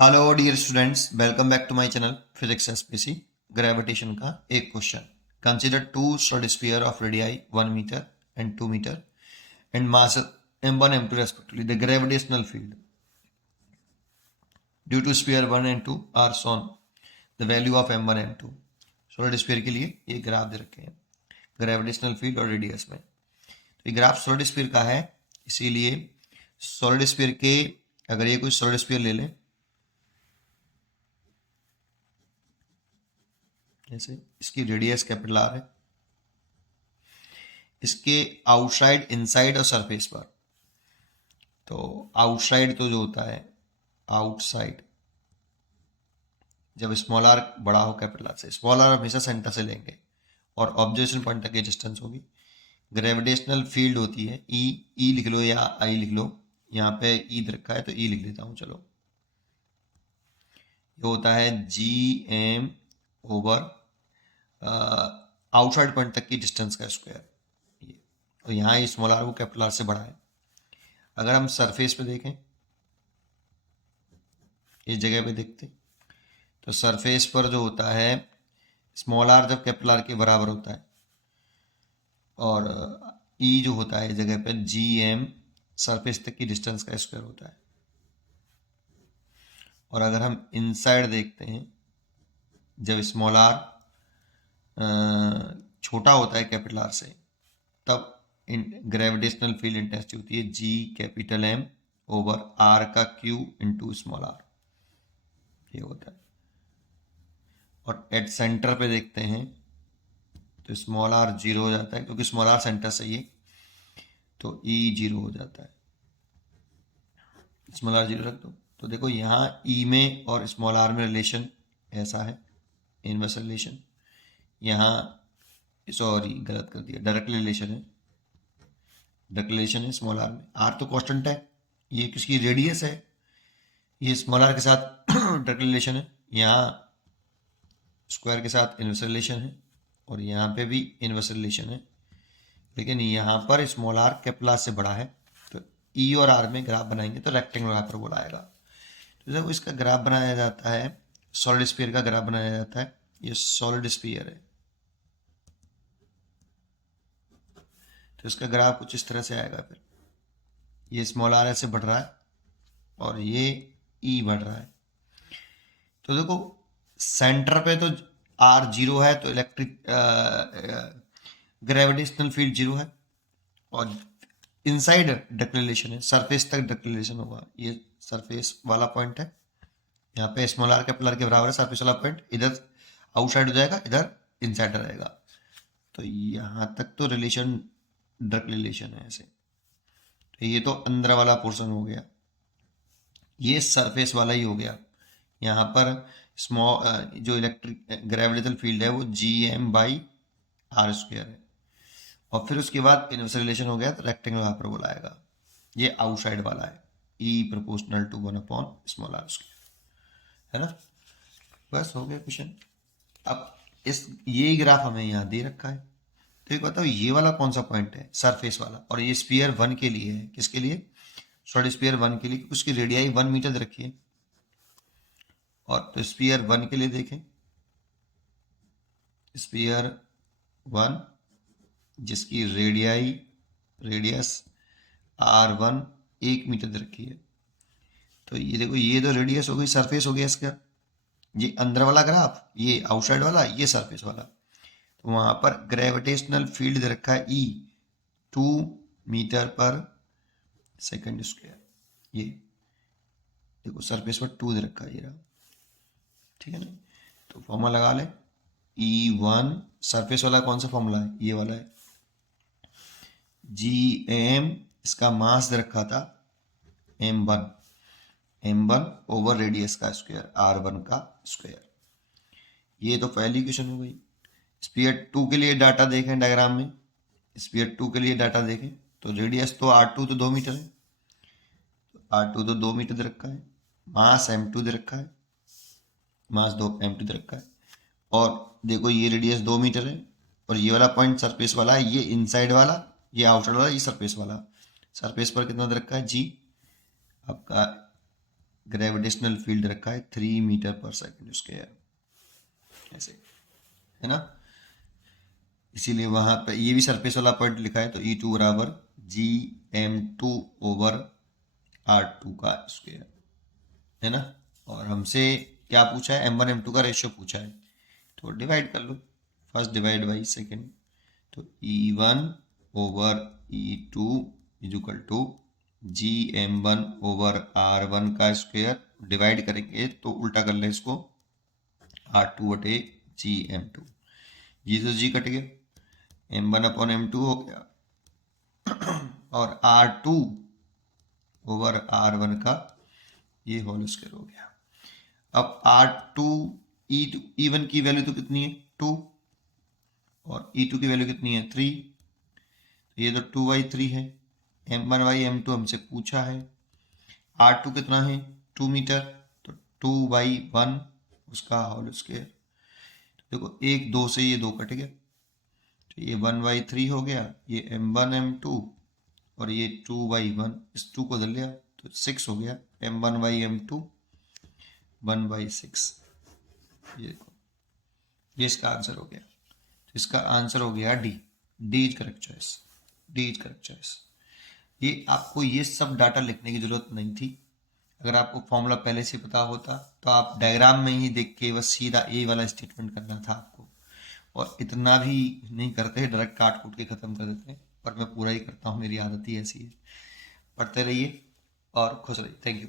Hello dear students, welcome back to my channel physics SPC. Gravitation का एक question. Consider two solid sphere of radii 1 metre and 2 metre and mass m1 m2 respectively. The gravitational field due to sphere 1 and 2 are shown. The value of m1 m2. Solid sphere के लिए ये graph दे रखे हैं, gravitational field और radius में। तो ये graph solid sphere का है, इसीलिए सॉलिड स्फीयर के अगर ये कोई सॉलिड स्फीयर ले लें, जैसे इसकी रेडियस कैपिटल आर है, इसके आउटसाइड, इनसाइड और सरफेस पर, तो आउटसाइड तो जो होता है आउटसाइड, जब स्मॉल आर बड़ा हो कैपिटल आर से, स्मॉल आर हमेशा सेंटर से लेंगे और ऑब्जर्वेशन पॉइंट तक की डिस्टेंस होगी। ग्रेविटेशनल फील्ड होती है ई, ई लिख लो या आई लिख लो, यहाँ पे ई रखा है तो ई लिख लेता हूँ। चलो, ये होता है G M over outside point तक की डिस्टेंस का स्क्वायर। ये और यहाँ ये स्मॉल आर को कैपिटल आर से बड़ा है। अगर हम सरफेस पे देखें, इस जगह पे देखते, तो सरफेस पर जो होता है स्मॉल आर जब कैपिटल आर के बराबर होता है और ई जो होता है इस जगह पे जी एम सरफेस तक की डिस्टेंस का स्क्वायर होता है। और अगर हम इनसाइड देखते हैं, जब स्मॉल आर छोटा होता है कैपिटल आर से, तब ग्रेविटेशनल फील्ड इंटेंसिटी होती है G capital M over are का क्यू इंटू स्मॉल आर, ये होता है। और एट सेंटर पे देखते हैं तो स्मॉल आर जीरो हो जाता है, क्योंकि स्मॉल आर सेंटर से ही, तो ई जीरो हो जाता है। स्मॉल आर जीरो रख दो, तो देखो यहाँ ई में और स्मॉल आर में रिलेशन ऐसा है, इनवर्स रिलेशन। यहाँ सॉरी गलत कर दिया, डायरेक्ट रिलेशन है, डायरेक्ट रिलेशन है स्मॉल आर में। आर तो कांस्टेंट है, ये किसकी रेडियस है, ये स्मॉल आर के साथ डायरेक्ट रिलेशन है, यहाँ स्क्वायर के साथ इनवर्स रिलेशन है और यहाँ पे भी इनवर्स रिलेशन है। लेकिन यहाँ पर स्मॉल आर कैपिटल आर से बड़ा है, तो ई और आर में ग्राफ बनाएंगे तो रेक्टेंगुलर हाइपरबोला आएगा। तो जब इसका ग्राफ बनाया जाता है, सॉलिड स्फीयर का ग्राफ बनाया जाता है, ये सॉलिड स्फीयर है, तो इसका ग्राफ कुछ इस तरह से आएगा। फिर ये स्मॉल आर ऐसे बढ़ रहा है और ये ई बढ़ रहा है। तो देखो सेंटर पे तो आर जीरो है, तो इलेक्ट्रिक ग्रेविटेशनल फील्ड जीरो है, और इनसाइड डिक्लेरेशन है, सरफेस तक डिक्लेरेशन होगा। ये सरफेस वाला पॉइंट है, यहाँ पे स्मॉल आर कैपिटल आर के बराबर है सरफेस वाला पॉइंट, इधर आउटसाइड हो जाएगा, इधर इनसाइड रहेगा। तो यहाँ तक तो रिलेशन डायरेक्ट रिलेशन है ऐसे। तो ये तो अंदर वाला पोर्शन हो गया, ये सरफेस वाला ही हो गया। यहाँ पर स्मॉल जो इलेक्ट्रिक ग्रेविटेशनल फील्ड है वो G M by R square है, और फिर उसके बाद इनवर्स रिलेशन हो गया तो रेक्टेंगल हाइपरबोला आएगा। ये आउटसाइड वाला है, E proportional to 1 upon small r square, है ना। बस हो गया क्वेश्चन। अब इस ये ग्राफ हमें यहाँ दे रखा है, तो एक बताओ ये वाला कौन सा पॉइंट है, सरफेस वाला, और ये स्फीयर 1 के लिए है। किसके लिए? सॉलिड स्फीयर 1 के लिए, उसकी रेडियाई 1 मीटर दे रखी है। और तो स्फीयर 1 के लिए देखें, स्फीयर 1 जिसकी रेडियस R1 1 मीटर दे रखी है, तो ये देखो ये तो रेडियस हो गई, सरफेस हो गया इसका, ये अंदर वाला ग्राफ, ये आउटसाइड वाला, ये सरफेस वाला। तो वहां पर ग्रेविटेशनल फील्ड दे रखा है E 2 मीटर पर सेकंड स्क्वायर। ये देखो सरफेस पर 2 दे रखा है, ये रहा, ठीक है ना। तो फॉर्मूला लगा ले, E1 सरफेस वाला कौन सा फॉर्मूला है, ये वाला है, जी एम इसका मास दे रखा था m1 ओवर रेडियस का स्क्वायर r1 का स्क्वायर। ये तो पहली इक्वेशन हो गई। स्फीयर 2 के लिए डाटा देखें, डायग्राम में स्फीयर 2 के लिए डाटा देखें, तो रेडियस तो r2 तो 2 मीटर है, तो r2 तो 2 मीटर दे रखा है, मास m2 दे रखा है, मास 2 m2 दे रखा है, और देखो ये रेडियस 2 मीटर है, और ये वाला पॉइंट सरफेस वाला है, ये इनसाइड वाला, ये आउटसाइड वाला, ये सरफेस वाला। सरफेस पर कितना दे रखा है जी, आपका ग्रेविटेशनल फील्ड रखा है 3 मीटर पर सेकेंड स्क्वायर, ऐसे है ना। इसीलिए वहां पे ये भी सरफेस वाला पॉइंट लिखा है, तो E2 बराबर GM2 ओवर R2 का स्क्वायर, है ना। और हमसे क्या पूछा है, M1 M2 का रेशियो पूछा है, तो डिवाइड कर लो, फर्स्ट डिवाइड बाई सेकेंड, तो E1 over E2 is equal to GM1 over R1 का स्क्वायर, डिवाइड करेंगे तो उल्टा कर ले इसको, R2 बटे GM2, जी तो जी कट गया, M1 अपॉन M2 हो गया और R2 ओवर R1 का ये होल स्क्वायर हो गया। अब R2 E1 की वैल्यू तो कितनी है 2 और E2 की वैल्यू कितनी है 3, तो ये तो 2/3 है। M1/M2 हमसे पूछा है, R2 कितना है 2 मीटर, तो 2/1 उसका होल स्क्वायर, देखो 1 2 से ये 2 कट गया, तो ये 1/3 हो गया, ये M1 M2 और ये 2/1, इस 2 को दे लिया तो 6 हो गया, M1/M2 1/6, ये देखो ये इसका आंसर हो गया। तो इसका आंसर हो गया D, D is correct choice, D is correct choice. ये आपको ये सब डाटा लिखने की जरूरत नहीं थी, अगर आपको फॉर्मूला पहले से पता होता तो आप डायग्राम में ही देख के बस सीधा ए वाला स्टेटमेंट करना था आपको, और इतना भी नहीं करते, डायरेक्ट काट कूट के ख़त्म कर देते हैं, पर मैं पूरा ही करता हूँ, मेरी आदत ही ऐसी है। पढ़ते रहिए और खुश रहिए, थैंक यू।